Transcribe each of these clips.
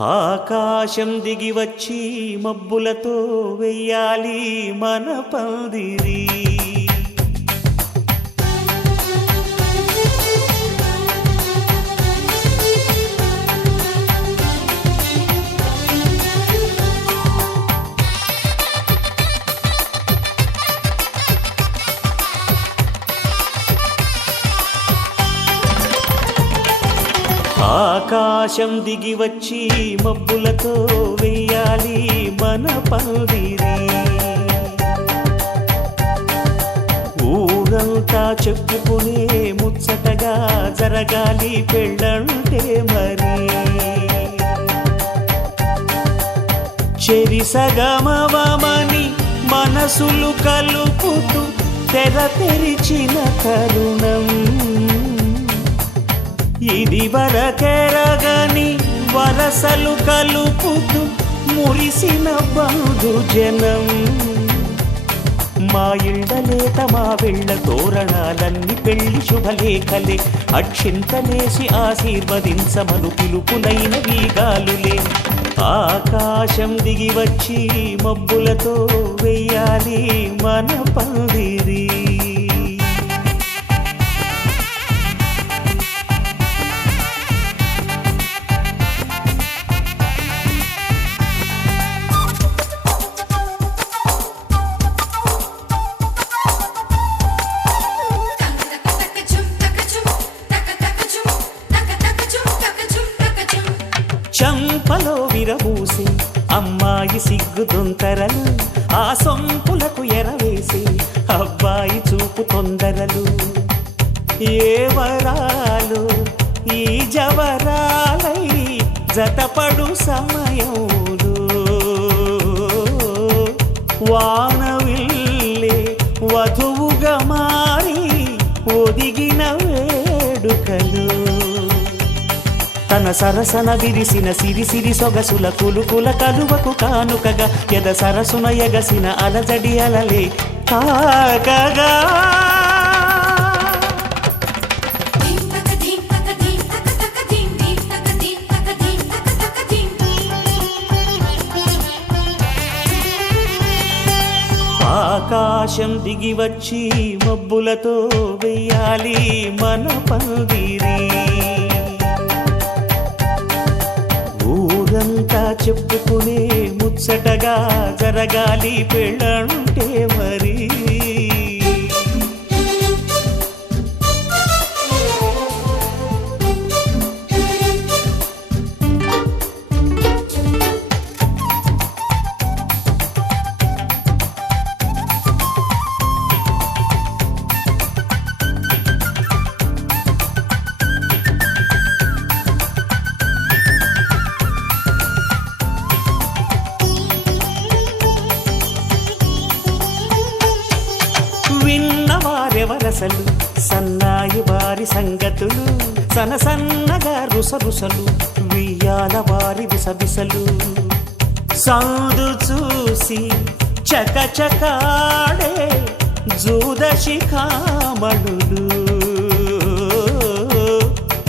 ఆకాశం దిగి వచ్చి మబ్బులతో వెయ్యాలి మన పందిరి. ఆకాశం దిగి వచ్చి మబ్బులతో వెయ్యాలి మన పందిరి. ఊరంతా చెప్పుకునే ముచ్చటగా జరగాలి పెళ్ళంటే మరి. చెరిసగమవమని మనసులు కలుపుతూ తెర తెరిచిన తరుణం ఇది వరకెరగని వరసలు కలుపుతూ మురిసిన బంధుజనం. మా ఇళ్ళలేత మా వెళ్ళ తోరణాలన్నీ పెళ్లి శుభలేఖలే. అక్షింతలేసి ఆశీర్వదించమను పిలుపులైన వీగాలులే. ఆకాశం దిగి వచ్చి మబ్బులతో వెయ్యాలి మన పందిరి. చంపలో విరబూసి అమ్మాయి సిగ్గుదొంతరలు, ఆ సొంపులకు ఎరవేసి అబ్బాయి చూపు తొందరలు. ఏ వరాలు ఈ జవరాలై జతపడు సమయంలో వానవిల్లే వధువుగా మారి ఒదిగిన వేడుకలు. తన సరసన విరిసిన సిరిసిరి సొగసుల కులుకుల కలువకు కానుకగా ఎద సరసున ఎగసిన అలజడి అలలే తాకగా. ఆకాశం దిగి వచ్చి మబ్బులతో వెయ్యాలి మన పందిరి. ఊరంతా చెప్పుకునే ముచ్చటగా జరగాలి పెళ్ళంటే మరి. విన్నవారెవరసలు సన్నాయి వారి సంగతులు, సనసన్నగా రుసరుసలు వియ్యాల వారి విసవిసలు. సందు చూసి చకచకాడే జూదశిఖామణులు,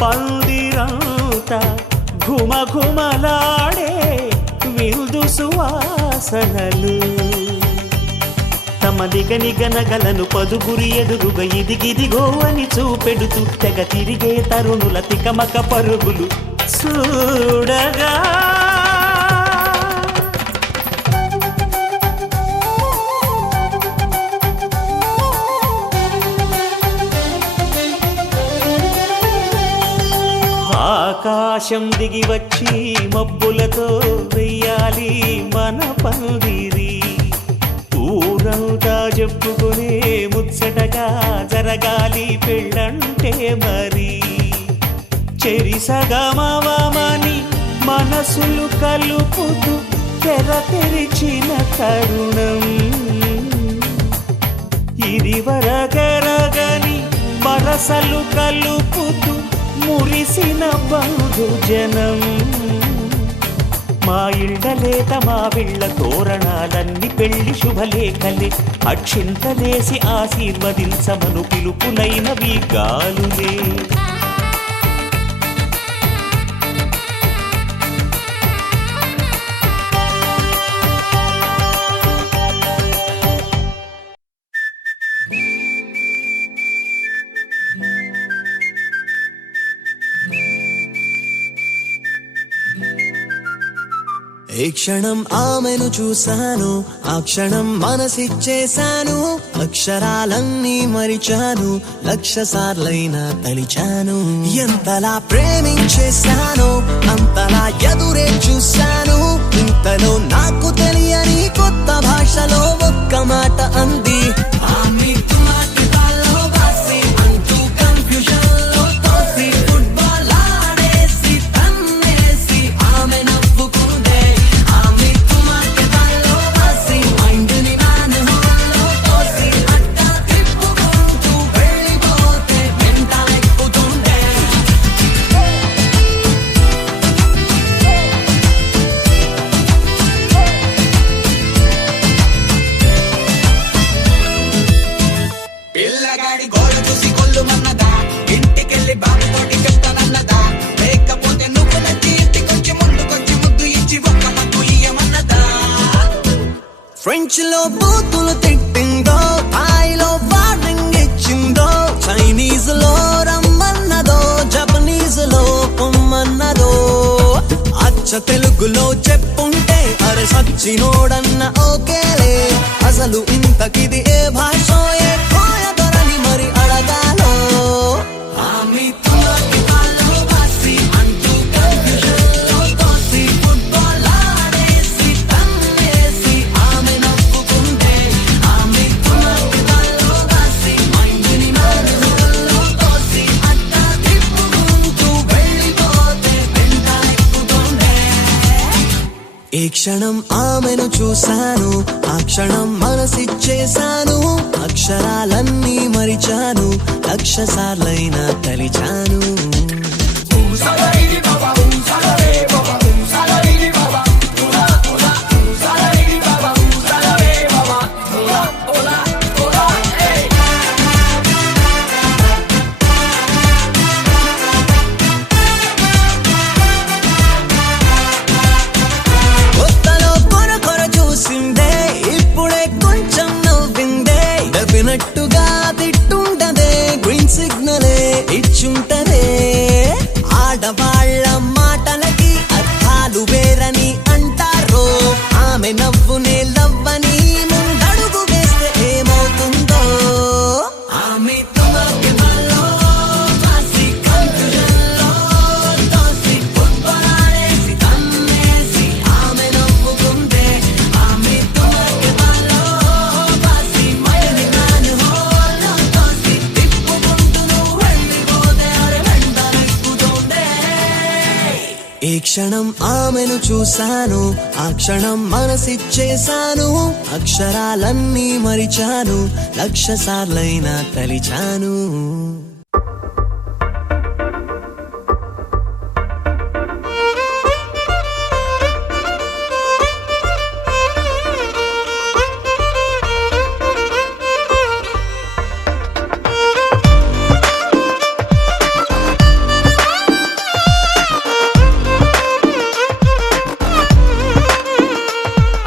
పందిరంతా ఘుమఘుమలాడే విందు సువాసనలు. తమ నిగనిగనగలను పదుగురి ఎదురుగా ఇదిగిదిగో అని చూపెడుతూ తెగ తిరిగే తరుణుల తికమక పరుగులు చూడగా. ఆకాశం దిగి వచ్చి మబ్బులతో వెయ్యాలి మన పందిరి. ఊరంతా చెప్పుకునే ముచ్చటగా జరగాలి పెళ్ళంటే మరి. చెరిసగమవమని మనసులు కలుపుతూ తెర తెరిచిన తరుణం ఇది వరకెరగని వరసలు కలుపుతూ మురిసిన బంధుజనం. మా ఇళ్ళలేత మా వెళ్ళ తోరణాలన్నీ పెళ్లి శుభలేఖలే. అక్షింతలేసి ఆశీర్వదించమను పిలుపులైన వీగాలులే. ఏ క్షణం ఆమెను చూశాను ఆ క్షణం మనసిచ్చేశాను అక్షరాలన్నీ మరిచాను లక్ష సార్లైనా తలిచాను ఎంతలా ప్రేమించేశాను అంతలా ఎదురే చూశాను ఇంతలో నాకు తెలియని కొత్త భాషలో ఒక్క మాట అంది ఫ్రెంచ్ లో బూతులు తిట్టిందో థాయిలో వార్నింగ్ ఇచ్చిందో చైనీస్ లో రమ్మన్నదో జపనీస్ లో పొమ్మన్నదో అచ్చ తెలుగులో చెప్పుంటే అరే సచ్చినోడన్న ఓకేలే అసలు ఇంతకిది ఏ భాష ఏ కోయదొరని మరి అడగాలో ఏ క్షణం ఆమెను చూశాను ఆ క్షణం మనసిచ్చేశాను అక్షరాలన్నీ మరిచాను లక్ష సార్లైనా తలిచాను నట్టుగా తిట్టుంటదే గ్రీన్ సిగ్నలే ఇచ్చుంటదే ఆడవాళ్ళ మాటలకి అర్థాలు వేరని అంటారో ఆమె నవ్వునే లవ్వని ముందడుగు వేస్తే ఏమవుతుందో ఆమె ఏ క్షణం ఆమెను చూశాను ఆ క్షణం మనసిచ్చేశాను అక్షరాలన్నీ మరిచాను లక్ష సార్లైనా తలిచాను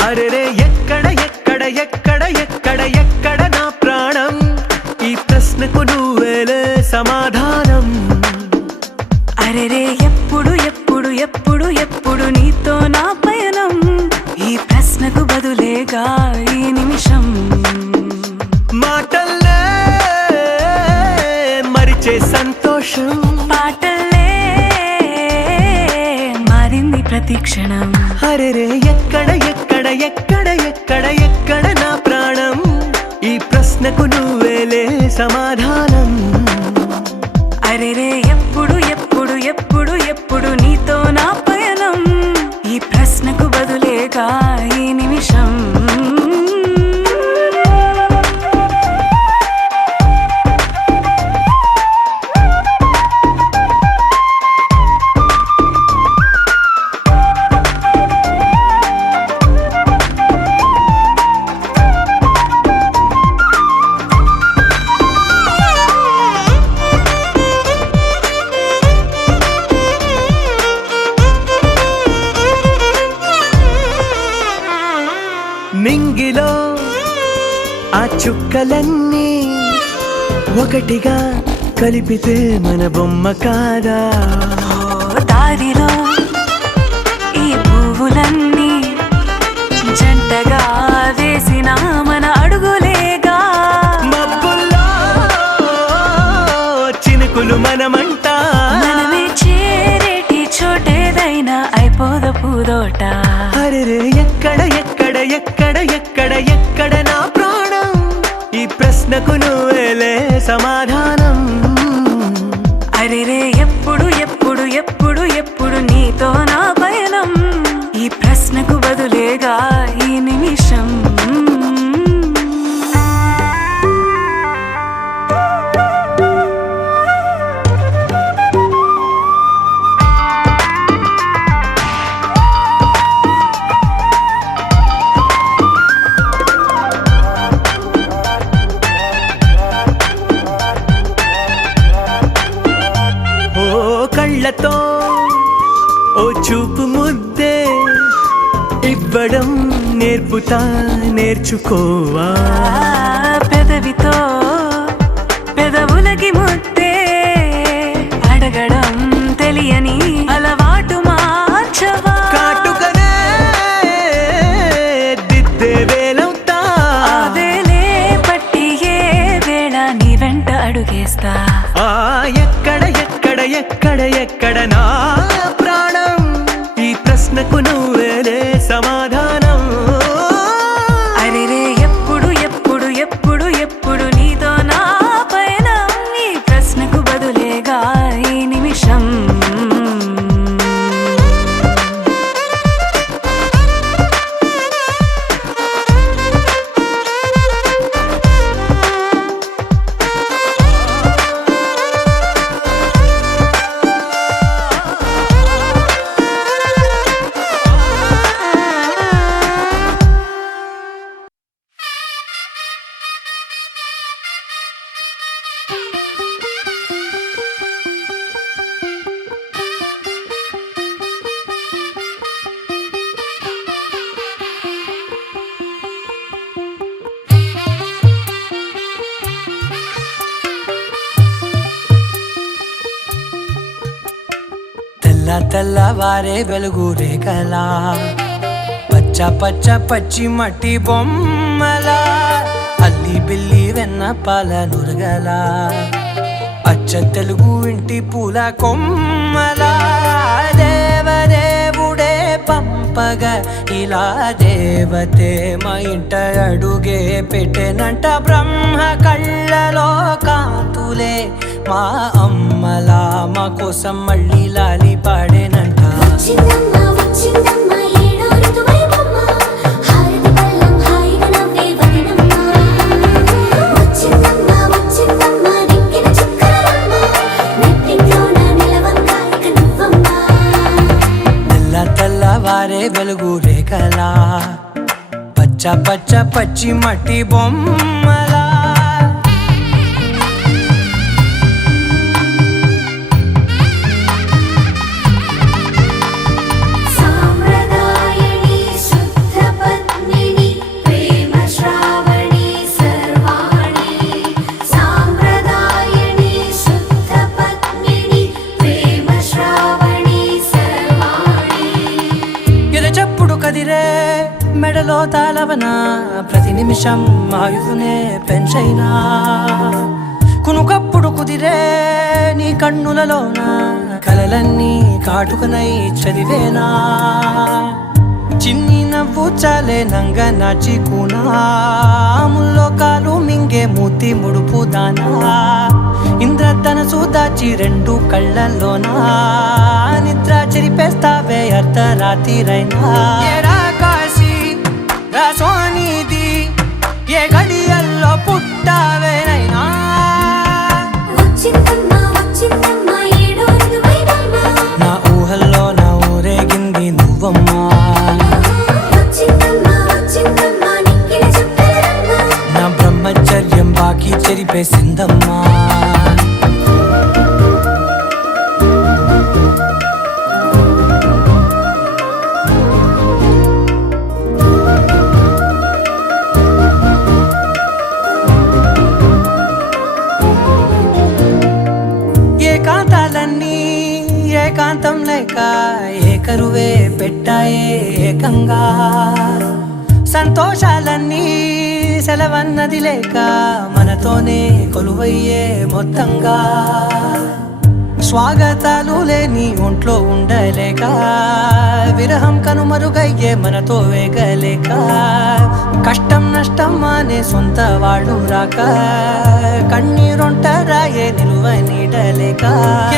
అరెరే ఎక్కడ ఎక్కడ ఎక్కడ ఎక్కడ ఎక్కడ నా ప్రాణం ఈ ప్రశ్నకు నువ్వేలే సమాధానం అరెరే ఎప్పుడు ఎప్పుడు ఎప్పుడు ఎప్పుడు నీతో నా పయనం ఈ ప్రశ్నకు బదులేగా ఈ నిమిషం మాటల్లే మరిచే సంతోషం పాటల్లే మారింది ప్రతి క్షణం అరెరే ఎక్కడ ఎక్కడ ఎక్కడ ఎక్కడ ఎక్కడ నా ప్రాణం ఈ ప్రశ్నకు నువ్వేలే సమాధానం అరెరే ఎప్పుడు ఎప్పుడు ఎప్పుడు ఎప్పుడు నీతో నా పయనం ఈ ప్రశ్నకు బదులేగా ఈ నిమిషం నింగిలో ఆ చుక్కలన్నీ ఒకటిగా కలిపితే మన బొమ్మ కాదా దారిలో ఈ పువ్వులన్నీ పూదోట. అరెరే ఎక్కడ ఎక్కడ ఎక్కడ ఎక్కడ ఎక్కడ నా ప్రాణం, ఈ ప్రశ్నకు నువ్వేలే సమాధానం. అరెరే ఎప్పుడు ఎప్పుడు ఎప్పుడు ఎప్పుడు నీతో నా పయనం, ఈ ప్రశ్నకు బదులేగా ఈ నిమిషం. కళ్ళతో ఓ చూపు ముద్దే ఇవ్వడం నేర్పుతా, నేర్చుకోవా. పెదవితో పెదవులకి ముద్దే అడగడం తెలియని అలవాటు మార్చవా. కాటుకనే దిద్దే వేలవుతా, వేలే పట్టి ఏ వేళ నీ వెంట అడుగేస్తా. ఎక్కడ ఎక్కడ ఎక్కడ ఎక్కడ నా ప్రాణం, ఈ ప్రశ్నకు నువ్వేలే సమాధానం. అరెరే ఎప్పుడు ఎప్పుడు ఎప్పుడు ఎప్పుడు నీతో నా పయనం, ఈ ప్రశ్నకు బదులేగా ఈ నిమిషం. తెల్లవారే వెలుగు రేఖలా, పచ్చ పచ్చ పచ్చి మట్టి బొమ్మలా, అల్లి బిల్లి వెన్న పాల నురగలా, అచ్చ తెలుగు ఇంటి పూల కొమ్మలా, దేవదేవుడే పంపగా ఇలా దేవతే మా ఇంట అడుగే పెట్టెనంట. బ్రహ్మ కళ్ళలో కాంతులే మా అమ్మలా మా కోసం మళ్ళీ లాలి పాడేనంట. తెల్లవారే వెలుగు రేఖలా, పచ్చ పచ్చ పచ్చి మట్టి బొమ్మలా. కదిరే మెడలో తాళవన, ప్రతి నిమిషం ఆయువునే పెంచైనా, కునుకప్పుడు కుదిరే నీ కన్నులలోన కలలన్నీ కాటుకనై చదివేనా. చిన్ని నవ్వు చాలే నంగ నాచి కూనాముల్లో కాలు మింగే మూతి ముడుపు దానా, ఇంద్రధనసు దాచి రెండు కళ్ళల్లోనా, నిద్ర చెరిపేస్తావే అర్ధరాత్రిరైనా. కాశీ సోనిది ఏ గడియల్లో పుట్టావేనైనా, నా ఊహల్లో నా ఊరేగింది నువ్వమ్మా. నా బ్రహ్మచర్యం బాకీ చెరిపేసిందమ్మా. ఏకాంతాలన్నీ ఏకాంతం లేక ఏకరువే పెట్టాయే ఏకంగా, సంతోషాలన్నీ సెలవన్నది లేక మనతోనే కొలువయ్యే మొత్తంగా. స్వాగతాలు లేని ఒంట్లో ఉండలేక విరహం కనుమరుగయ్యే మనతో వేగలేక కష్టం నష్టం అనే సొంత వాళ్ళు రాక కన్నీరొంటరాయే నిలువ నీడలేక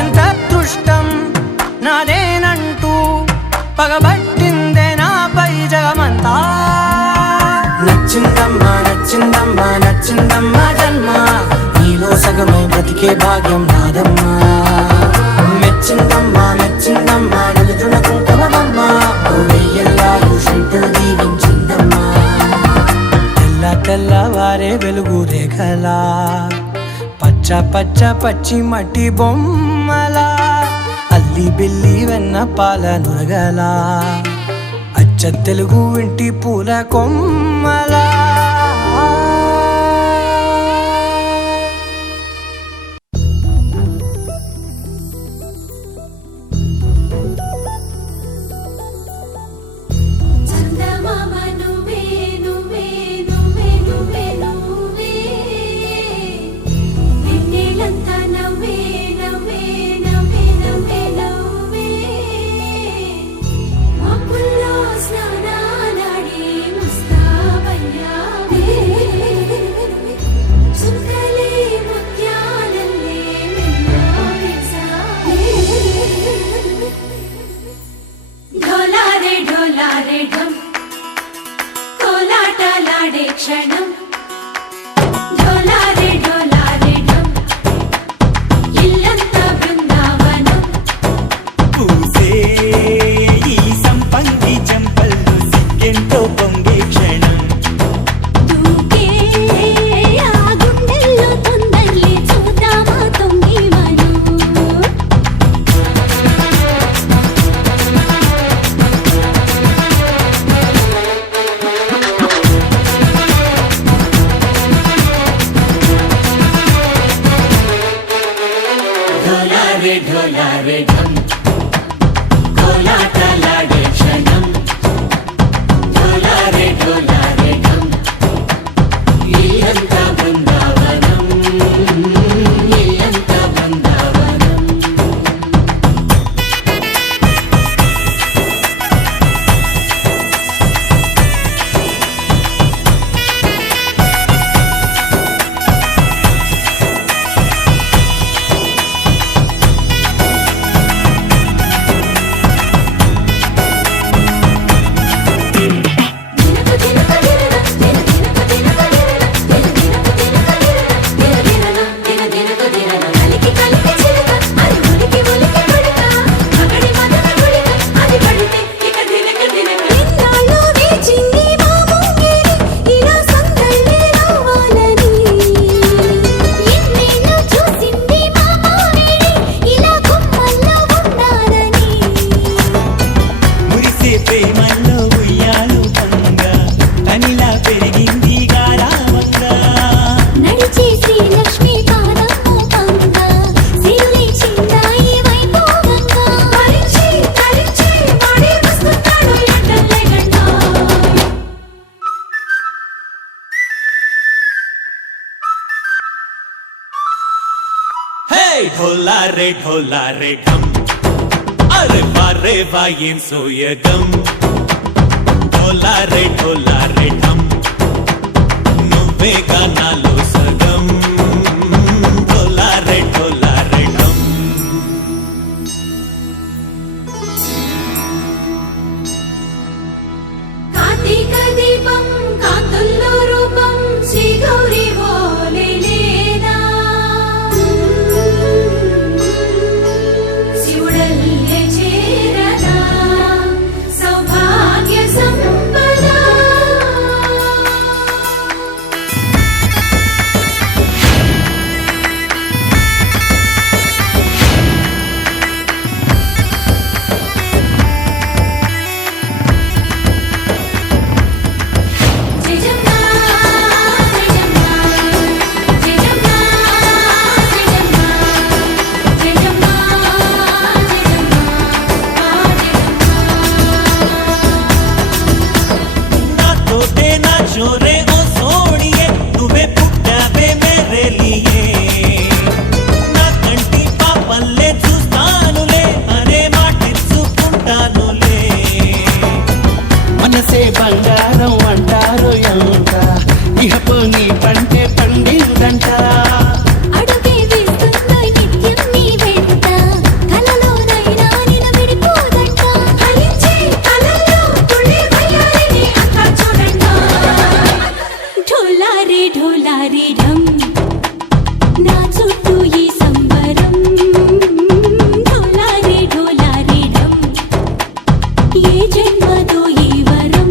ఎంత అదృష్టం నాదేనంటూ పగబట్టిందే నాపై జగమంతా నచ్చిందమ్మా నచ్చిందమ్మా నచ్చిందమ్మా జన్మ నీలో సగమై బ్రతికే భాగ్యం నాదమ్మా మెచ్చిందమ్మా మెచ్చిందమ్మా నలుజున కుంకుమమ్మా వెయ్యల్లాలు శంకరు దీవించిందమ్మా తెల్ల తెల్లవారే వెలుగు రేఖలా పచ్చ పచ్చ పచ్చి మట్టి బొమ్మలా అల్లి బిల్లి వెన్న పాల నురగలా అచ్చ తెలుగు ఇంటి పూల కొమ్మలా క్షణం ఢోలారే ఢోలారే ఢం ఇల్లంతా బృందావనం పూసే ఈ సంపంగి చెంపల్లో సిగ్గెంతో పొంగే క్షణం దూకే ఆ గుండెల్లో తొందరలే చూద్దామా తొంగి మనం ఢోలారే ఢోలారే ఢం కోలాటలాడే క్షణం ఢోలారే ఢోలారే ఢం ఇల్లంతా బృందావనం ఇల్లంతా బృందావనం మురిసే ప్రేమల్లో ఉయ్యాలు పంగా తనిలా పెరిగింది గారావంగా నడిచే శ్రీలక్ష్మి పాదము పంగా సిరులి చిందాయి వైభోగంగా తరించి తరించి వాడే వస్తున్నాడు ఎండలే గండా హే ఢోలారే ఢోలారే ఢం అరే వారే వాయేం సోయగం ఢోలారే ఢోలారే ఢం నువ్వే గానాలో సగం ఢోలారే ఢోలారే ఢం కార్తీక దీపం కాంతుల్లో రూపం శ్రీ గౌరీ ఓలేనా శివుడల్లే చేరనా సౌభాగ్య సంపద జయజమ్మా జయజమ్మా జయజమ్మా జయజమ్మా జయజమ్మా నాతోటే నా చోరే ఓ సోడియే నువ్వే పుట్టావే మేరే లియే నా కంటి పాపల్లే చూస్తే మనసే బంగారం అంటారు ఎంత ఇహపు నీ పంటే పండిందంట అడుగే వేస్తున్న నిత్యం నీ వెంట కలలోనైనా నిన్ను విడిపోదంట ఫలించే కలల్లో తుళ్ళి వయ్యారిని అంతా చూడంట ఢోలారే ఢోలారే ఢమ్ నా చుట్టూ ఈ సంబరం ఢోలారే ఢోలారే ఢమ్ ఏ జన్మదో ఈ వరం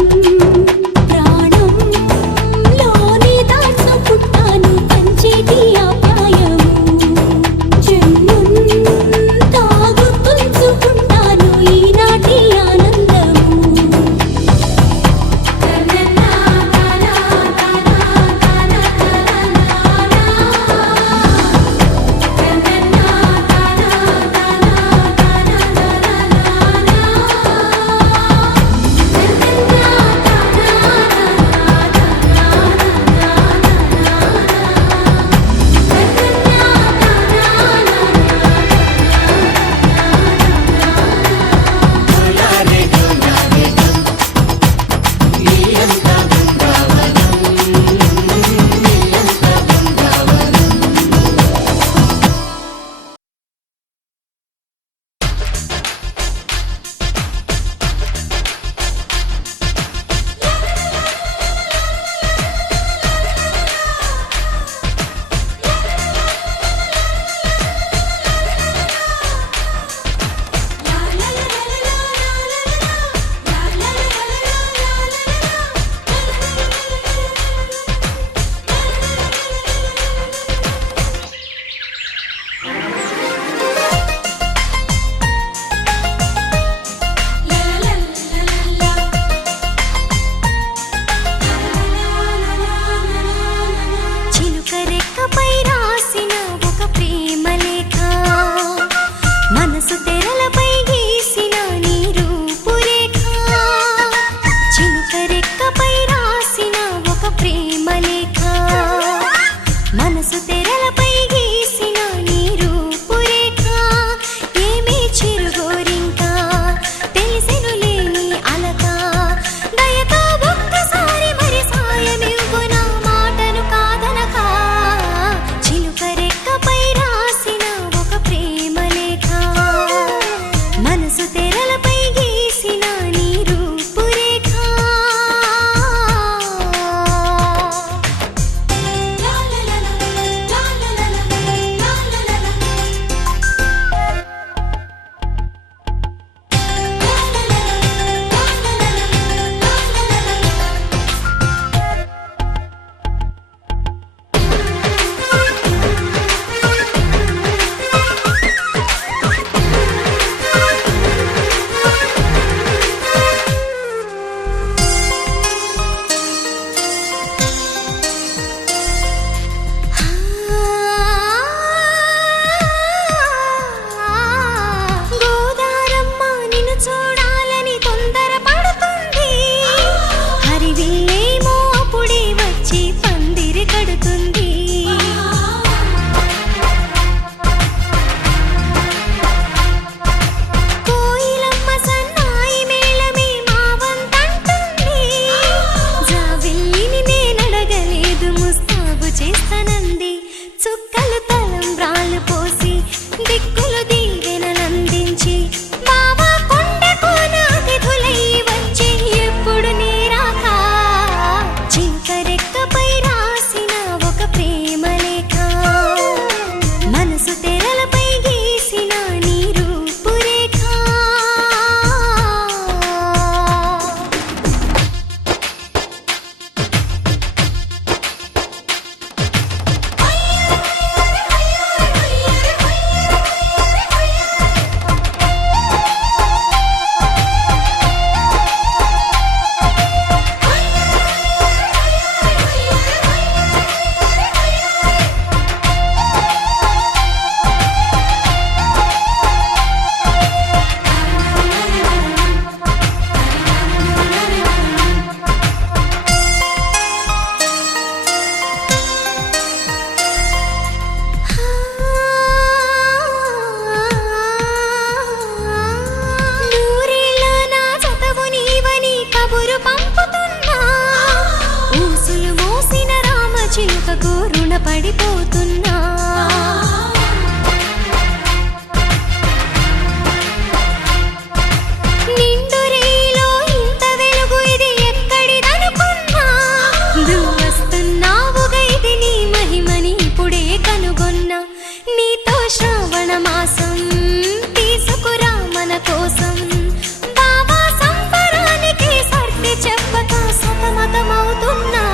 అవుతున్నా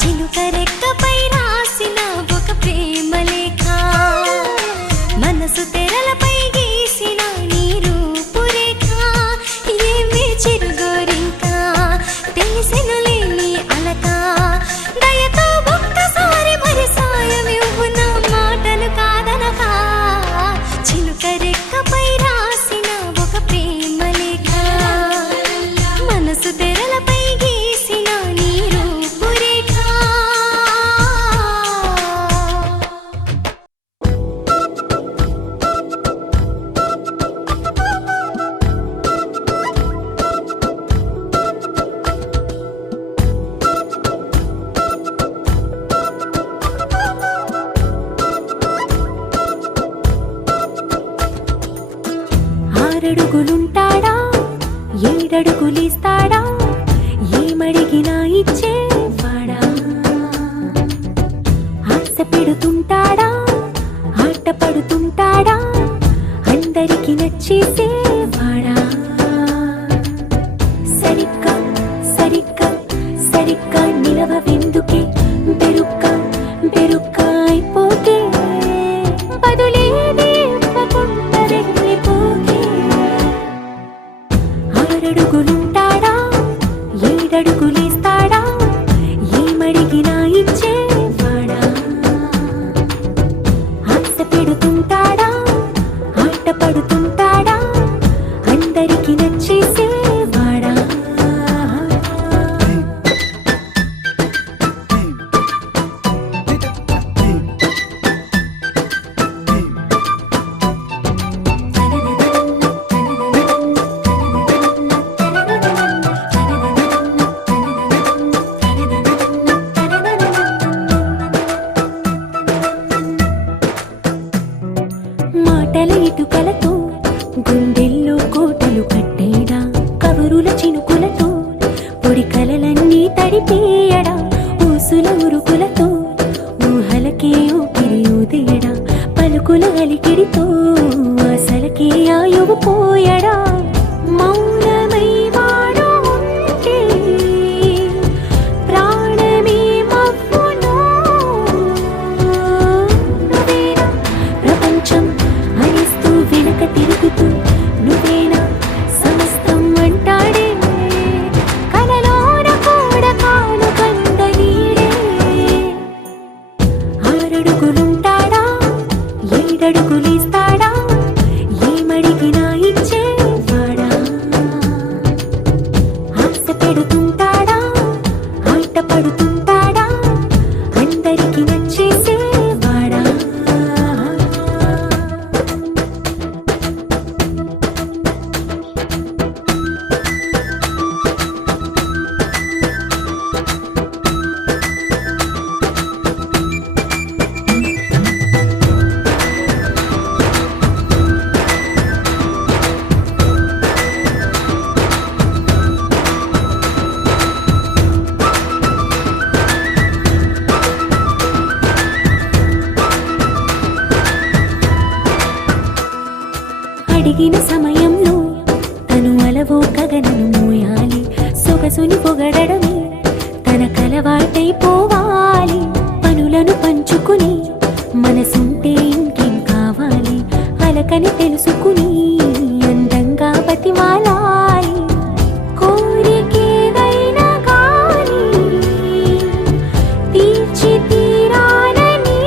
చిలుక రెక్కపై రాసిన ఒక ప్రేమ లేఖ మనసు తెరలపై గీసిన నీ రూపురేఖ ఏమి చిరుగోరింక తెలిసెనులే నీ అలక దయతో ఒక్కసారి మరి సాయం ఇవ్వు నా మాటలు కాదనక చిలుక రెక్కపై రాసిన ఒక ప్రేమ లేఖ మనసు తెరలపై గీసిన నీ రూపురేఖ ఆరడుగులుంటాడా ఏడడుగులిస్తాడా ఏమడిగినా ఇచ్చేవాడా ఆశ పెడుతుంటాడా ఆట పడుతుంటాడా అందరికి నచ్చేసేవాడా సరిగ్గా సరిగ్గా సరిగ్గా నిలవెందుకే బెరుక్క బెరుక్క అయిపోతే బదులేది ఇవ్వకుండా వెళ్ళిపోతే ఆరడుగులుంటాడా ఏడడుగులేస్తాడా ఏమడిగినా ఇచ్చేవాడా ఆశ పెడుతుంటాడా ఆట పడుతుంటాడా అందరికి నచ్చేసేవాడా మాటల ఇటుకలతో గుండెల్లో కోటలు కట్టేడా కబురుల చినుకులతో పొడి కలలన్నీ తడిపేయడా ఊసుల ఉరుకులతో ఊహలకే ఊపిరి ఊదేయడా పలుకుల అలికిడితో అసలకే ఆయువు పోయడా మౌనమై వాడు ఉంటే ప్రాణమే మవ్వును నువ్వేనా ప్రపంచం అనిస్తూ వెనక తిరుగుతూ నువ్వేనా సమస్తం అంటాడే కలలోన కూడా కాను కంద నీడే ఆరడుగులుంటాడా ఏడడుగులేస్తాడా ఏమడిగినా ఇచ్చేవాడా ఆశ పెడుతుంటాడా ఆట పడుతుంటాడా అందరికి నచ్చేసేవాడా అడిగిన సమయంలో తను అలవో గగనను మోయాలి సొగసుని పొగడమే తన కలవాటైపోవాలి పనులను పంచుకుని మనసుంటే ఇంకేం కావాలి అలకని తెలుసుకుని అందంగా బతిమాలాలి కోరికేదైనా కానీ తీర్చి తీరాలని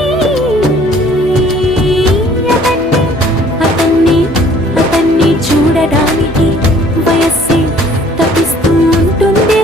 అతన్ని చూడడానికి వయస్సే తప్పిస్తూ ఉంటుంది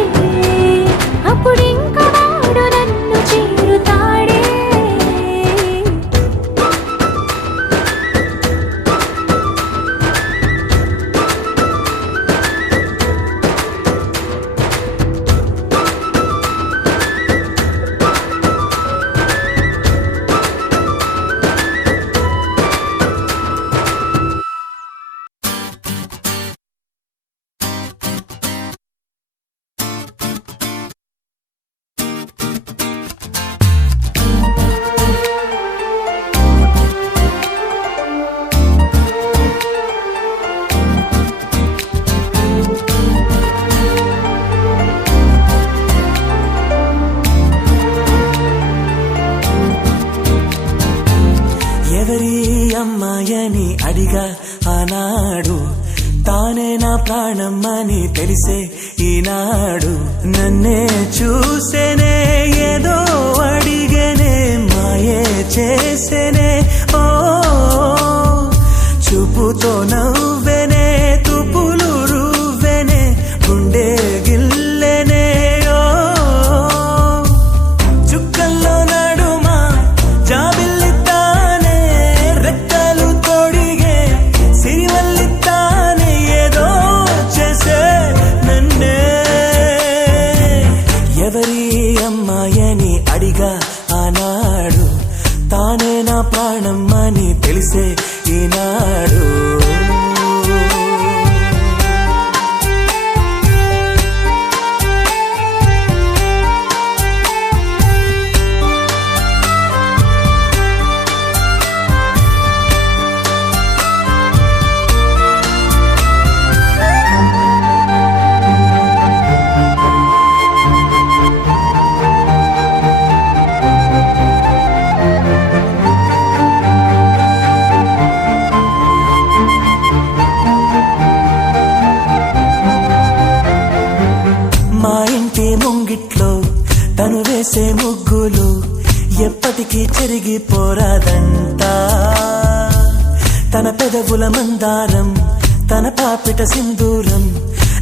తెలిసే ఈనాడు నన్నే చూసేనే ఏదో అడిగేనే మాయే చేసేనే ఓ చూపుతో నవ్వెనే తుపులు రువ్వెనే గుండె గిల్లెనే ఓ చుక్కల్లో నడుమా జాబిల్లితానే రెక్కలు తోడిగే సిరివల్లితానే ఏదో చేసే నన్నే ఎవరి అమ్మాయని అడిగా ఆనాడు తానే నా ప్రాణం అని తెలిసే ఈనాడు ముంగిట్లో తను వేసే ముగ్గులు ఎప్పటికీ చెరిగిపోరాదంట తన పెదవుల మందారం తన పాపిట సింధూరం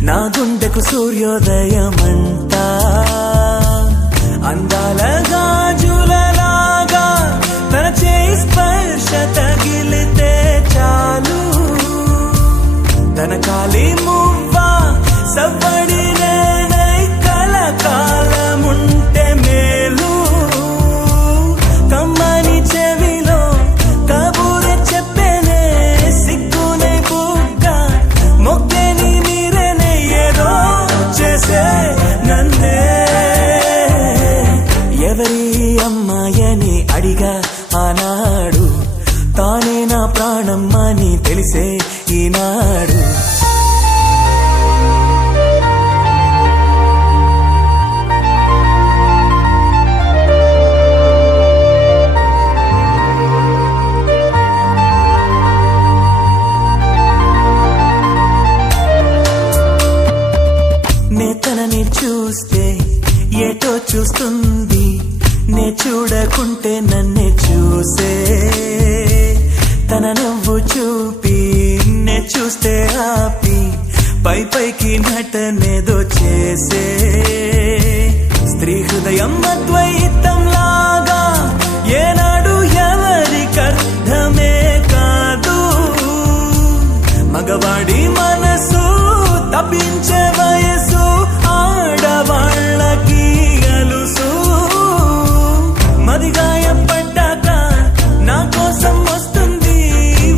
నా గుండెకు సూర్యోదయమంట అందాల గాజులలాగా తన చేయి స్పర్శ తగిలితే చాలు తన కాలి మువ్వా సవ్వడి కాలముంటే మేలు కమ్మని చెవిలో కబూరే చెప్పేనే సిగ్గునే బుగ్గ మొగ్గని మీరేనే ఏదో చేసే నన్నే ఎవరి అమ్మాయని అడిగా ఆనాడు తానే నా ప్రాణం అని తెలిసే ఈనాడు తనని చూస్తే ఏటో చూస్తుంది నే చూడకుంటే నన్నే చూసే తన నవ్వు చూపి నే చూస్తే ఆపి పై పైకి నటనేదో చేసే స్త్రీ హృదయం అద్వైతం లాగా ఏనాడు ఎవరికర్థమే కాదు మగవాడి మనసు తప్పించే వయసు ఆడవాళ్ళకి అలుసు మదిగాయపడ్డాక నా కోసం వస్తుంది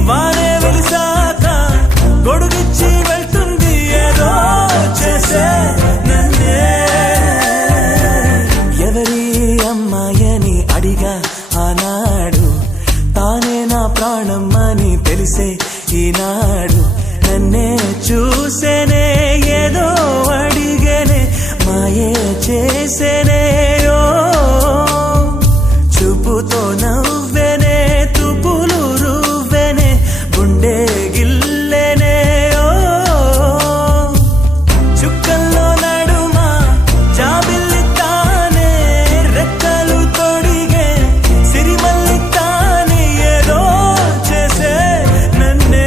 వారే వెలిసాక గొడుగిచ్చి వెళ్తుంది ఏదో చేసే నన్నే ఎవరి అమ్మాయని అడిగా ఆనాడు తానే నా ప్రాణం అని తెలిసే ఈనాడు నన్నే చూసేనే ఏదో అడిగేనే మాయే చేసేనే ఓ చూపుతో నవ్వెనే తుపులు రువ్వెనే గుండె గిల్లెనే ఓ చుక్కల్లో నడుమా జాబిల్లితానే రెక్కలు తోడిగే సిరిమల్లితానే ఏదో చేసే నన్నే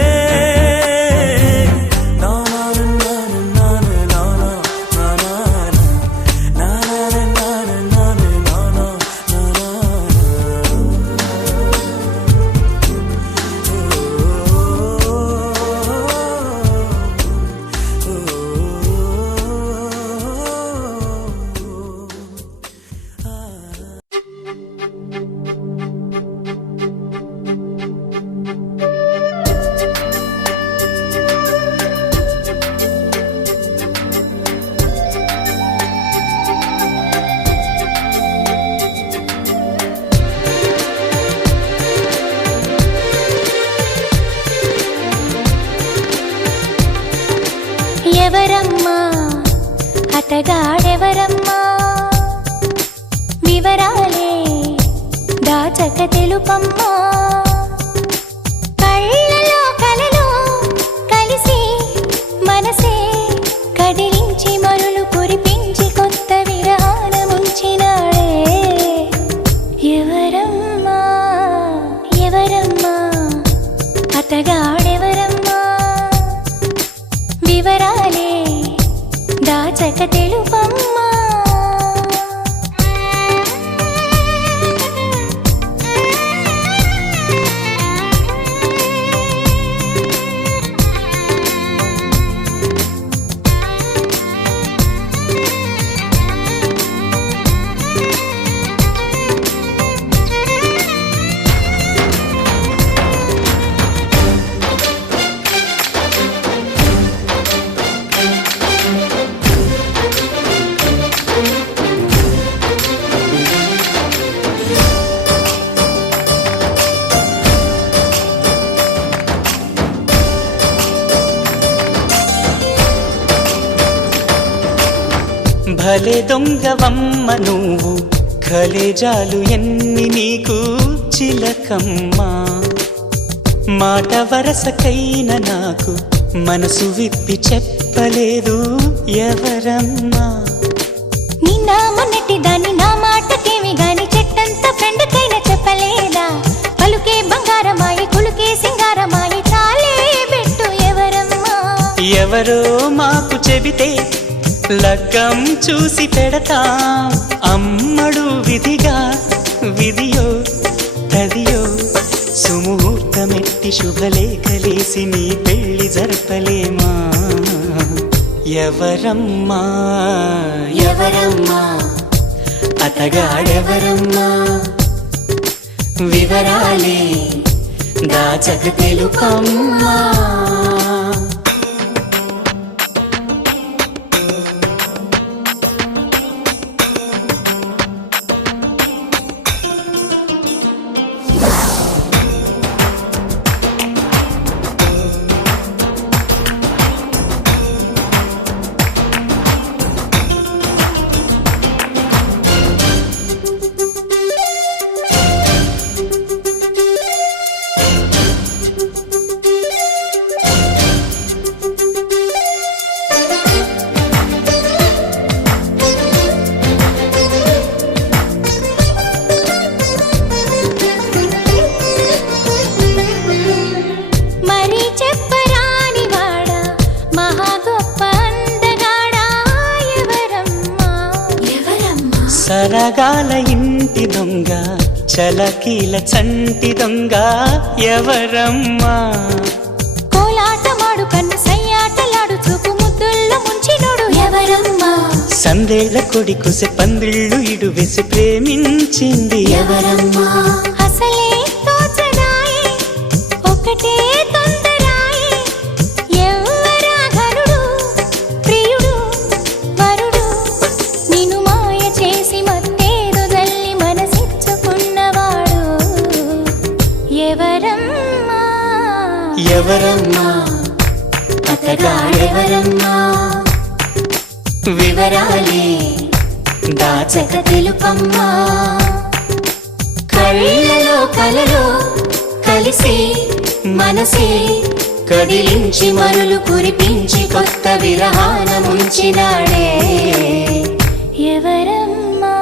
ఎవరమ్మా అతగాడెవరమ్మా వివరాలే దాచక తెలుపమ్మా కళ్ళలో కలలో కలిసి మనసే కదిలి కదిలించి మరులు కురిపించి కొత్త విరహానముంచినాడే ఎవరమ్మా ఎవరమ్మా అతగాడెవరమ్మా వివరాలే దాచక తెలుపమ్మా భలే దొంగవమ్మ నువ్వు కలేజాలు ఎన్ని నీకు చిలకమ్మా మాట వరసకైన నాకు మనసు విప్పి చెప్పలేదు ఎవరమ్మా నిన్న మొన్నటి దాన్ని నా మాటకేమి గాని చెట్టంత ఫ్రెండ్కైనా చెప్పలేదా పలుకే బంగారమాయి కులుకే సింగారమాయి చాలే పెట్టు ఎవరమ్మా ఎవరో మాకు చెబితే లగ్గం చూసి పెడతాం అమ్మడు విధిగా విధియో తదియో సుముహూర్తమెట్టి శుభలేఖలేసి నీ పెళ్లి జరపలేమా ఎవరమ్మా ఎవరమ్మా అతగాడెవరమ్మా వివరాలే దాచక తెలుపమ్మా సరగాల ఇంటి దొంగ చలకీల చంటి దొంగ ఎవరమ్మా కోలాటమాడు కన్ను సయ్యాటలాడు చూపు ముద్దుల్లో ముంచినోడు ఎవరమ్మా సందేళ్ల కొడి కుసె పందిళ్ళు ఇడు వేసి ప్రేమించింది ఎవరమ్మా అసలే తోచడాయే ఒకటే తొందరాయే ఎవరా ఘనుడు ప్రియుడు వరుడు నిన్ను మాయ చేసి మత్తేదో జల్లి మనసిచ్చుకున్నవాడు ఎవరమ్మా ఎవరమ్మా అతగాడెవరమ్మా వివరాలే దాచక తెలుపమ్మా కళ్ళలో కలలో కలిసి మనసే కదిలించి మరులు కురిపించి కొత్త విరహాన ముంచినాడే ఎవరమ్మా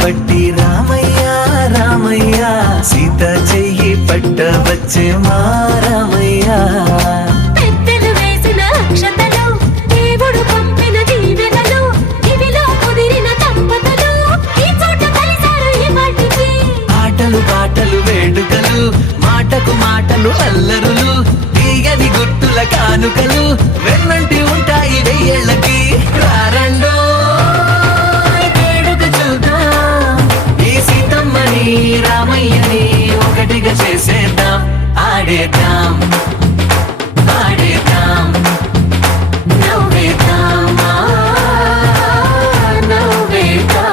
బట్టి రామయ్య రామయ్య సీత చెయ్యి పట్ట వచ్చే మా రామయ్య పెద్దలు వేసిన అక్షతలు దేవుడు పంపిన దీవెనలు ఇవిలో కుదిరిన దంపతులు ఈ చోట అవును అల్లరులు తీయని గుర్తుల కానుకలు వెన్నంటి ఉంటాయి వెయ్యేళ్ళకి రారండో వేడుక చూద్దాం ఈ సీతమ్మని రామయ్యని ఒకటిగా చేసేద్దాం ఆడేద్దాం ఆడేద్దాం నవ్వేద్దాం నవ్వేద్దాం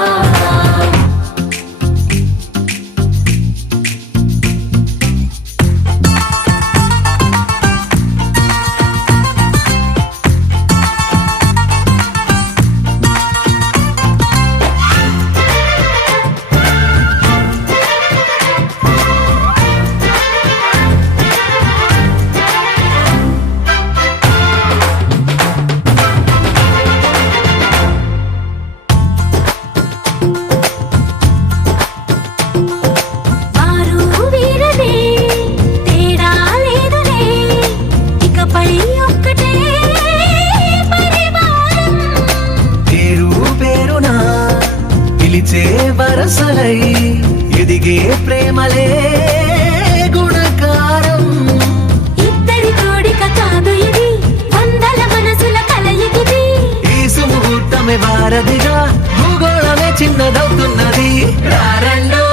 వారు వీరలే తేడా లేదులే ఇకపై ఒక్కటే పరివారం పేరు పేరునా పిలిచే వరసలై ఎదిగే ప్రేమలే గుణకారం ఇద్దరి కోడిక కాదు ఇది వందల మనసుల కలయికిది ఈ సుముహూర్తమే వారధిగా భూగోళమే చిన్నదవుతున్నది రారండో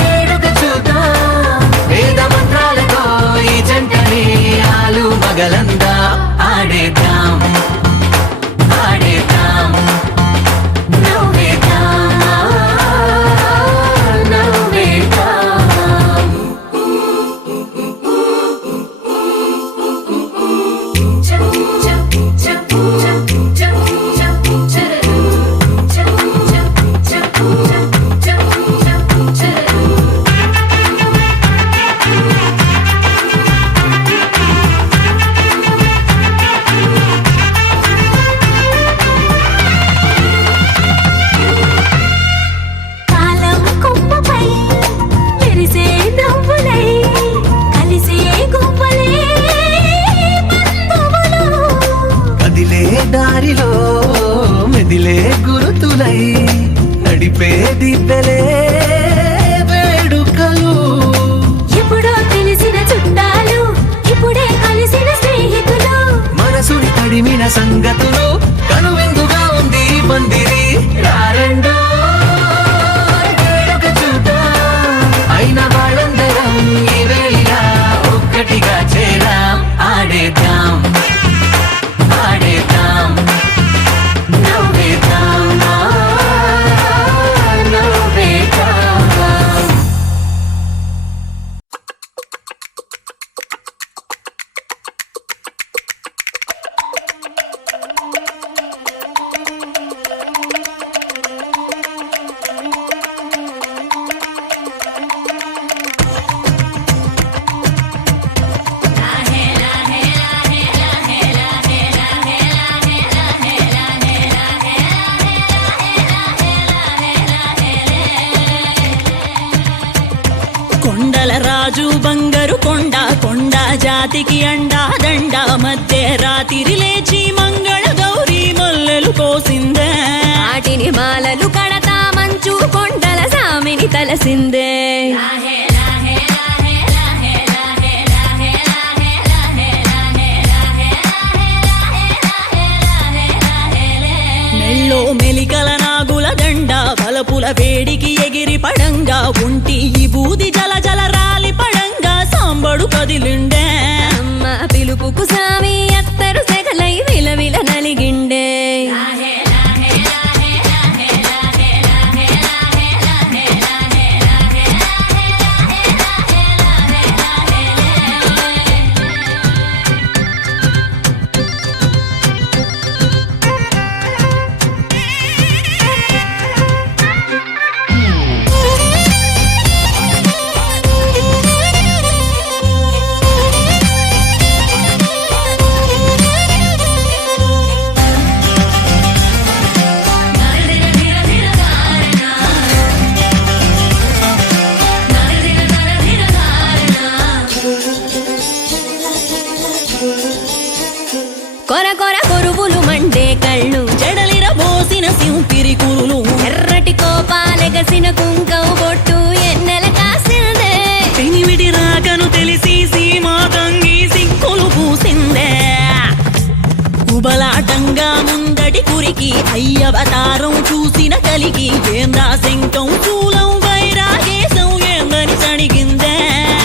వేడుక చూద్దాం వేద మంత్రాలతో ఈ జంటని ఆలు మగలందా ఆడేద్దాం ఆడేద్దాం నవ్వేద్దాం నవ్వేద్దాం కాలం కొమ్మపై మెరిసే నవ్వులై కలిసే గువ్వలే బంధువులు కదిలే దారిలో మెదిలే గురుతులై నడిపే దివ్వెలే వేడుకలు ఎప్పుడో తెలిసిన చుట్టాలు ఇప్పుడే కలిసిన స్నేహితులు మనసుని తడిమిన సంగతులు కనువిందుగా ఉంది ఈ పందిరి రారండో వేడుక చూద్దాం అయిన వాళ్ళందరం ఈ వేళ ఒక్కటిగా చేరాం ఆడేద్దాం ఆడేద్దాం నవ్వేద్దాం నవ్వేద్దాం కొండల రాజు బంగారు కొండ కొండ జాతికి అండా దండ మధ్య రాత్రి లేచి మంగళ గౌరీ మొల్లెలు కోసిందే వాటిని మాలలు కడతా మంచు కొండల సామిని తలసిందే మెల్లో మెలికల నాగుల దండ బలపుల వేడికి ఎగిరి పడంగా ఒంటి ఈ బూది జల జల రాలి పడంగా సాంబడు కదిలిండే అమ్మ పిలుపుకు సామి అత్తరు సెగలై విలవిల నలిగిండే కురికి అయ్యవతారం చూసిన కలిగి ఏందా శంకం చూలం వైరాగేశం ఏందని సణిగిందే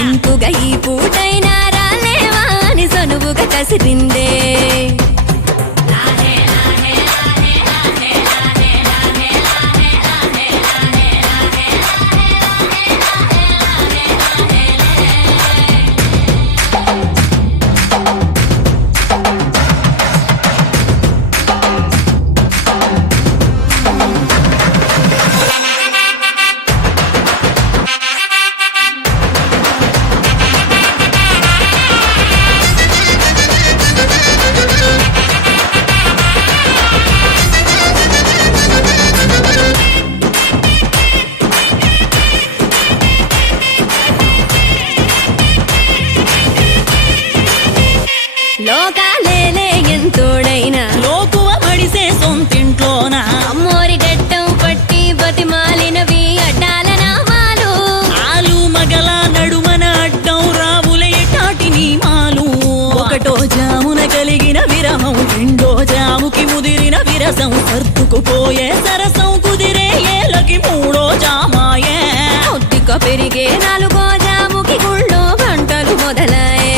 ఇంకుగా ఈ పూటైనా రాలేవా అని సనువుగా కసిరిందే లోకాలేలే ఎంతోడైనా లోకువ మడిసే సొంతింట్లోన అమ్మోరి గట్టం పట్టి బతిమాలినవి అడ్డాల నామాలు ఆలు మగల నడుమన అడ్డం రావులే టాటి నియమాలు ఒకటో జామున కలిగిన విరహం రెండో జాముకి ముదిరిన విరసం సర్దుకుపోయే సరసం కుదిరే ఏలకి మూడో జామాయే ఒత్తిక పెరిగే నాలుగో జాముకి గుళ్ళో గంటలు మొదలాయే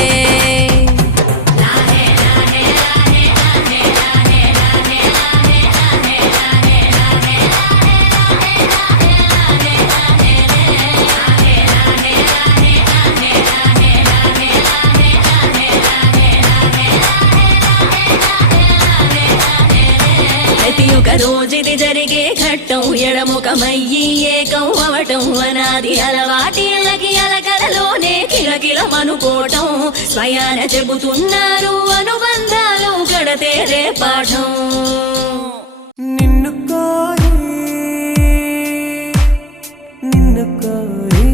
ప్రతి ఒక్క రోజుది జరిగే ఘట్టం ఎడముఖమయ్యి ఏకం అవటం అనాది అలవాటిళ్ళకి అలకలలోనే కిలకిలమనుకోవటం స్వయాన చెబుతున్నారు అనుబంధాలు గడతేరే పాఠం నిన్ను కోరి నిన్ను కోరి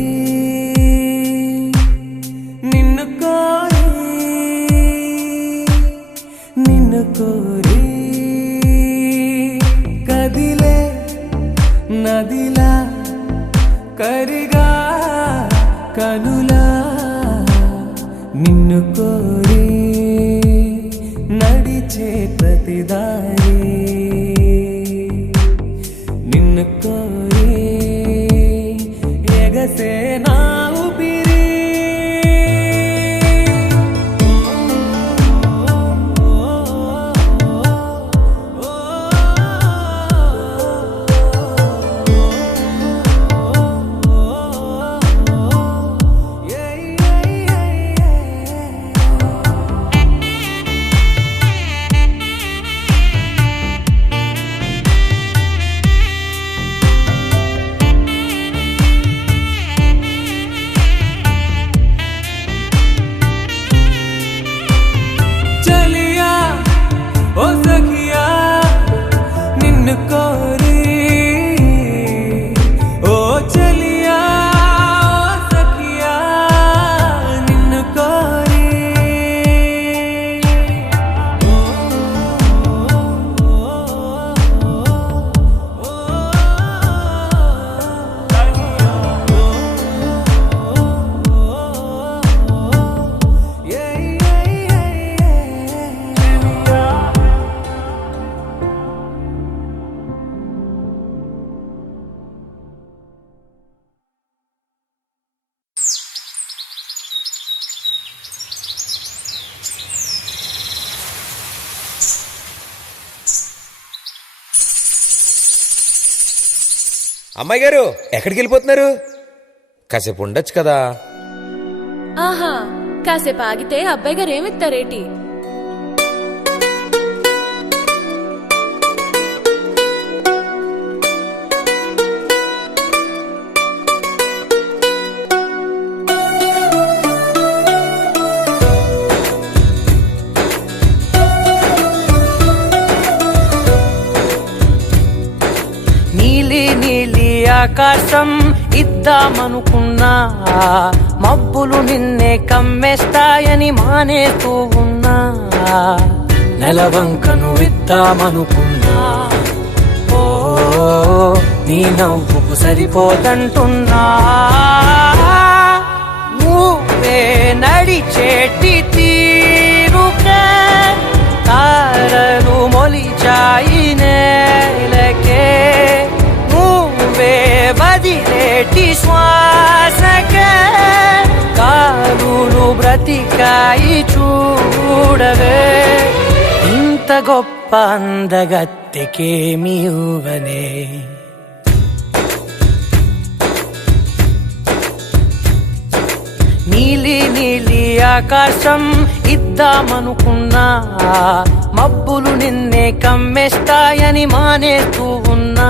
నిన్ను కోరి నిన్ను కోరి కదిలే నదిలా కరిగా కనులా నిన్ను కోరి నడిచే ప్రతిదారి నిన్ను కోరి ఎగసే నా ఊపిరి చలియా ఓ సఖియా నిన్ను కోరి ఓ చలియా ఓ సఖియా నిన్ను కోరి అమ్మాయి గారు ఎక్కడికి వెళ్ళిపోతున్నారు? కాసేపు ఉండొచ్చు కదా. ఆహా, కాసేపు ఆగితే అబ్బాయి గారు ఏమిస్తారేటి? నీలి నీలి ఆకాశం ఇద్దామనుకున్నా, మబ్బులు నిన్నే కమ్మేస్తాయని మానేస్తూ ఉన్నా. నెలవంకను ఇద్దామనుకున్నా, ఓ నీ నవ్వుకు సరిపోదంటున్నా. నువ్వే నడిచేటి తీరుకే తారను కొలిచాయి నేలకే నువ్వే వదిలేటి శ్వాసకే కాలులు బ్రతికాయి చూడవే ఇంత గొప్ప అందగత్తెకేమి ఇవ్వనే నీలి నీలి ఆకాశం ఇద్దామనుకున్నా మబ్బులు నిన్నే కమ్మేస్తాయని మానేస్తూ ఉన్నా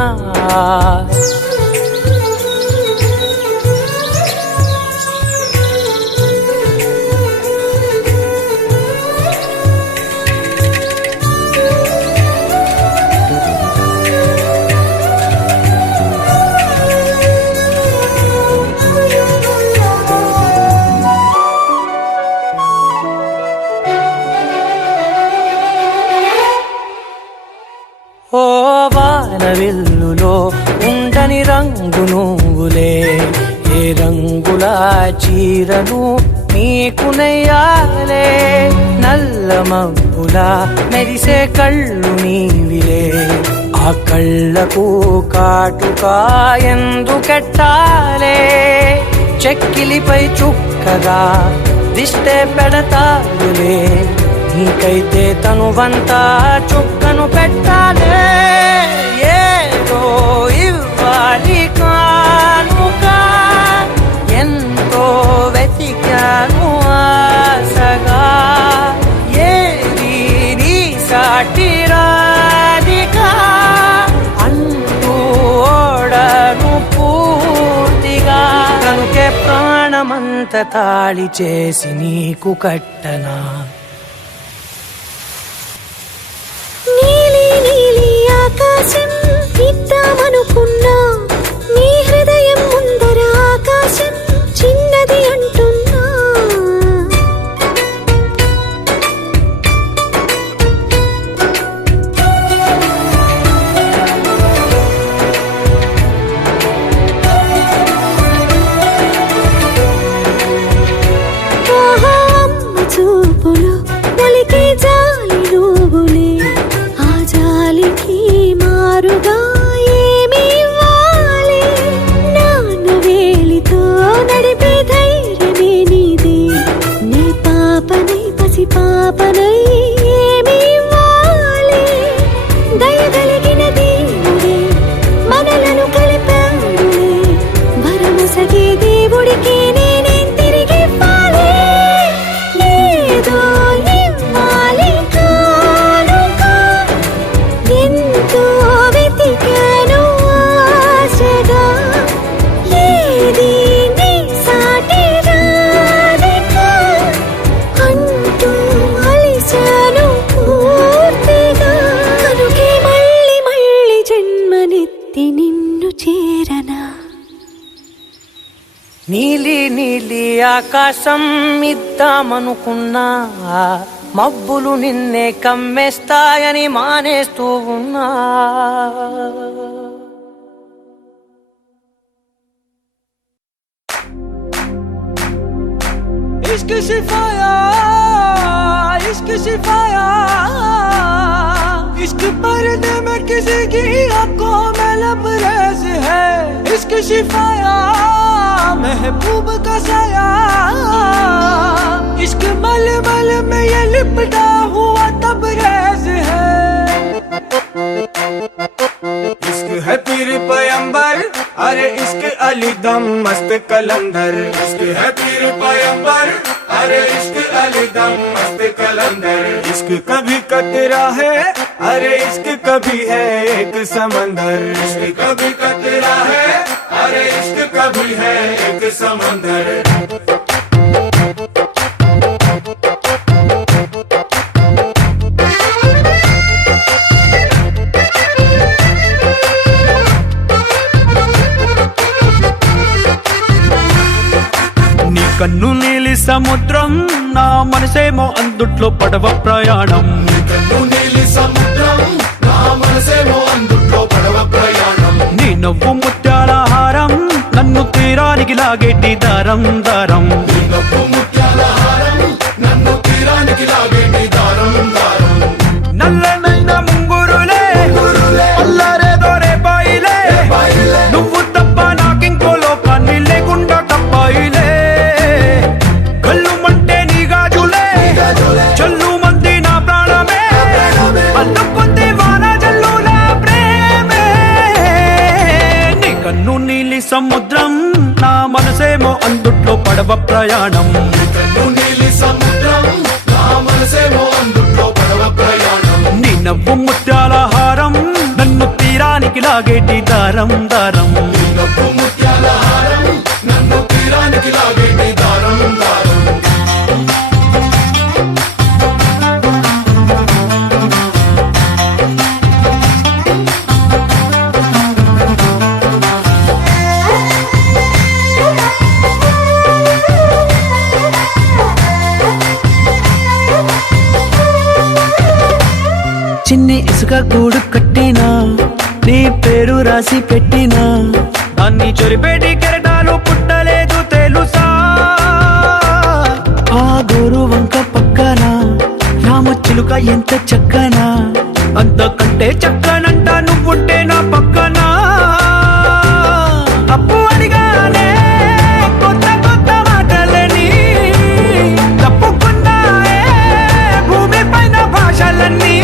ఓ వానవిల్లులో ఉండని రంగు నువ్వులే ఏ రంగుల చీరను నీకు నెయ్యాలే నల్ల మబ్బుల మెరిసే కళ్ళు నీవిలే ఆ కళ్ళకు కాటుకా ఎందుకెట్టాలే చెక్కిలిపై చుక్కగా దిష్టే పెడతాడులే నీకైతే తనువంతా చుక్కను పెట్టాలే ఏదో ఇవ్వాలి కానుక ఎంతో వెతికాను ఆశగా ఏది నీ సాటి రాధిక అంటూ ఓడను పూర్తిగా కనుకే ప్రాణమంత తాళి చేసి నీకు కట్టనా ఆకాశం ఇద్దామనుకున్నా నీ హృదయం ముందర ఆకాశం చిన్నది అంటున్నా అమ్మ చూపులు ఒలికే జాలి నువ్వులే ఆ జాలికి మారుగా ఏమి ఇవ్వాలి నాన్న వేలితో నడిపే ధైర్యమే నీదే నీ పాపనై పసి పాపనై ఏమి ఇవ్వాలి దయగలిగిన దేవుడే మనలను కలిపాడులే భరమసగే దేవుడికి నేనేం తిరిగి ఇవ్వాలి ఏదో ఇవ్వాలి కానుక ఎంతో వెతికాను ఆశగా ఏది నీ సాటి రాధిక అంటూ అలిశాను పూర్తిగా కనుకే మళ్ళీ మళ్ళీ జన్మనెత్తి నిన్ను చేరనా నీలి నీలి ఆకాశం ఇద్దామనుకున్నా మబ్బులు నిన్నే కమ్మేస్తాయని మానేస్తూ ఉన్నా इश्क सिफाया इश्क सिफाया इश्क पर्दे में किसी की आंखों में लबरेज है इश्क सिफाया महबूब का साया इश्क मल मल में ये लिपटा हुआ तबरेज है इश्क है पीर पैगंबर अरे इश्क अली दम मस्त कलंदर इश्क है पीर पैगंबर अरे इश्क अली दम मस्त कलंदर इश्क कभी कतरा है अरे इश्क कभी है एक समंदर इश्क कभी कतरा है अरे इश्क कभी है एक समंदर కన్ను నీలి సముద్రం నా మనసేమో అందుట్లో పడవ ప్రయాణం కన్ను నీలి సముద్రం నా మనసేమో అందుట్లో పడవ ప్రయాణం నీ నవ్వు ముత్యాల హారం నన్ను తీరానికి లాగేటి దారం దారం నీ నవ్వు ముత్యాల హారం నన్ను తీరానికి లాగేటి దారం దారం నల్లనైన ముంగు సముద్రం నా మనసేమో అందుట్లో పడవ ప్రయాణం నీ కన్ను నీలి సముద్రం నా మనసేమో అందుట్లో పడవ ప్రయాణం నీ నవ్వు ముత్యాల హారం నన్ను తీరానికి లాగేటి దారం దారం నీ నవ్వు ముత్యాల హారం నన్ను తీరానికి లాగేటి దారం దారం చిన్ని ఇసుక గూడు కట్టినా నీ పేరు రాసి పెట్టినా దాన్ని చొరిపేటి కెరటాలు పుట్టలేదు తెలుసా ఆ గోరు వంక పక్కన రామచిలుక ఎంత చక్కనా అంతకంటే చక్కనంట నువ్వుంటే నా పక్కన అప్పు అడిగానే కొత్త కొత్త మాటలని తప్పుకున్నాయే భూమి పైన భాషలన్నీ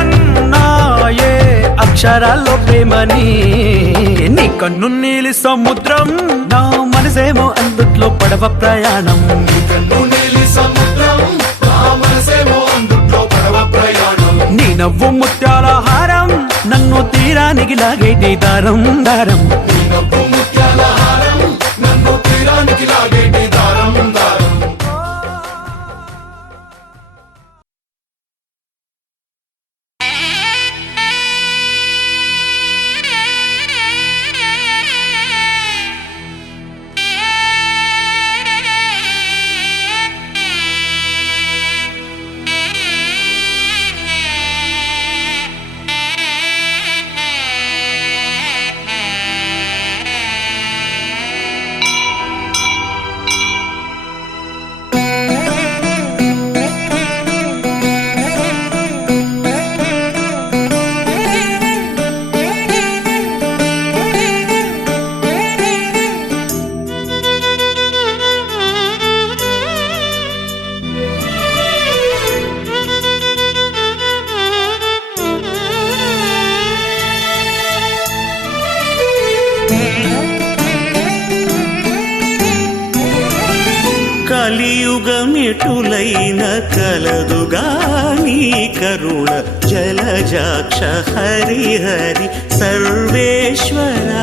చెప్పలేమన్నాయే అక్షరాల్లో ప్రేమని నీ కన్ను నీలి సముద్రం నా మనసేమో అందుట్లో పడవ ప్రయాణం నీ కన్ను నీలి సముద్రం నా మనసేమో అందుట్లో పడవ ప్రయాణం నీ నవ్వు ముత్యాల హారం నన్ను తీరానికి లాగేటి దారం దారం నీ నవ్వు ముత్యాల హారం నన్ను తీరానికి లాగేటి దారం దారం కలియుగమెటులైన కలదుగా నీ కరుణ జలజాక్ష హరి హరి సర్వేశ్వరా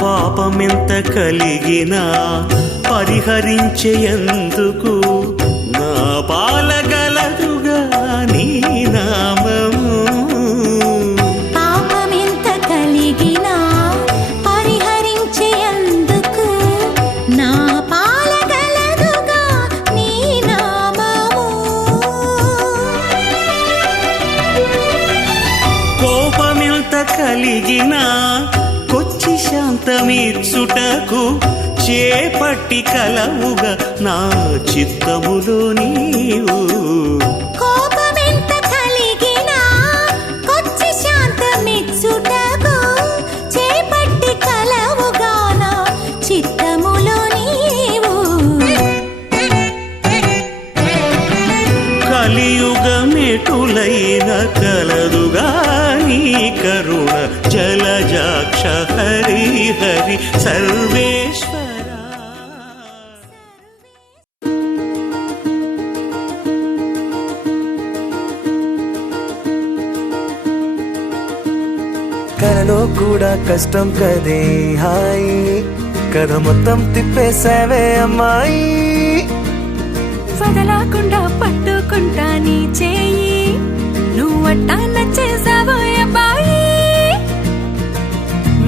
పాపమెంత కలిగినా పరిహరించేందుకు నా పాలగలదుగా నీ నామము పాపమెంత కలిగినా పరిహరించేందుకు నా పాలగలదుగా నీ నామము కోపమెంత కలిగినా కొచ్చి శాంతమిచ్చుటకు చేపట్టి కలవుగా నా చిత్తములో నీవు కోపమెంత కలిగినా కొచ్చి శాంతమిచ్చుటకు చేపట్టి కలవుగా నా చిత్తములో నీవు కలియుగమెటులైన కలదుగా నీ కరుణ జలజాక్ష హరి హరి సర్వే సర్వేశ్వరా. కలలో కూడా కష్టం కదే హాయి కథ మొత్తం తిప్పేసావే అమ్మాయి వదలకుండా పట్టుకుంటా నీ చేయి నువ్వట్టా నచ్చేసావో అబ్బాయి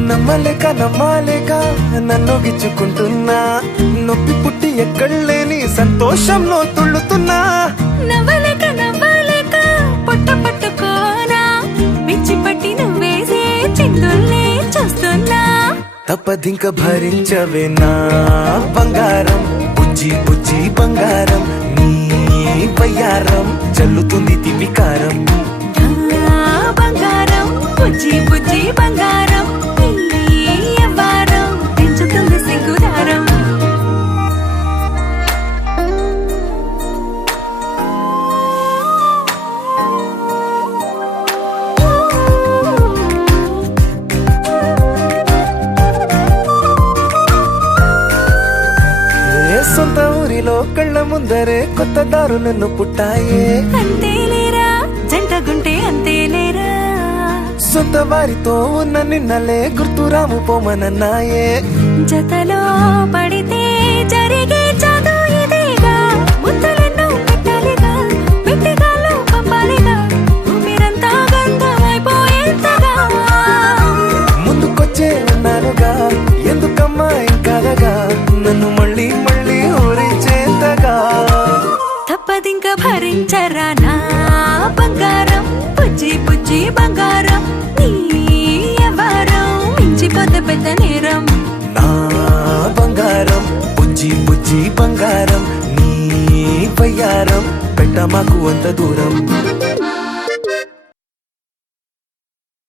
నమ్మలేక నన్ను గిచ్చుకుంటున్నా నొప్పి పుట్టి ఎక్కడలేని సంతోషంలో తుళ్ళుతున్నా నవ్వలేక పొట్ట పట్టుకోనా పిచ్చి పట్టి నువ్వేసే చిందుల్నే చూస్తున్నా తప్పదింక భరించవే నా బంగారం బుజ్జి బుజ్జి బంగారం నీ బయ్యారం చల్లుతుంది తిమికారం బంగారం బుజ్జి బుజ్జి బంగారం ఎవ్వారం పెంచుతుంది సిగ్గుదారం సొంత ఊరిలో కళ్ళ ముందరే కొత్త దారులను పుట్టాయే అంతేలేరా జంటగుంటే అంతేలేరా సొంత వారితో ఉన్న నిన్నలే గుర్తురాము పోమనన్నాయే జతలో పడితే జరిగే చదు ఇదేగా ముద్దలెన్నో పెట్టాలిగా పెట్టిగాల్లో పంపాలిగా మీరంతా గంధమైపోయేంతగా ముందుకొచ్చే ఉన్నానుగా ఎందుకమ్మా ఇంకాదగా నన్ను మళ్ళీ ఊరించేంతగా తప్పదింక భరించరా నా బంగారం బుజ్జి బుజ్జి బంగారం నీ ఎవరం మించిపోతే పెద్ద నేరం నా బంగారం బుజ్జి బుజ్జి బంగారం నీ బయ్యారం పెట్ట మాకు అంత దూరం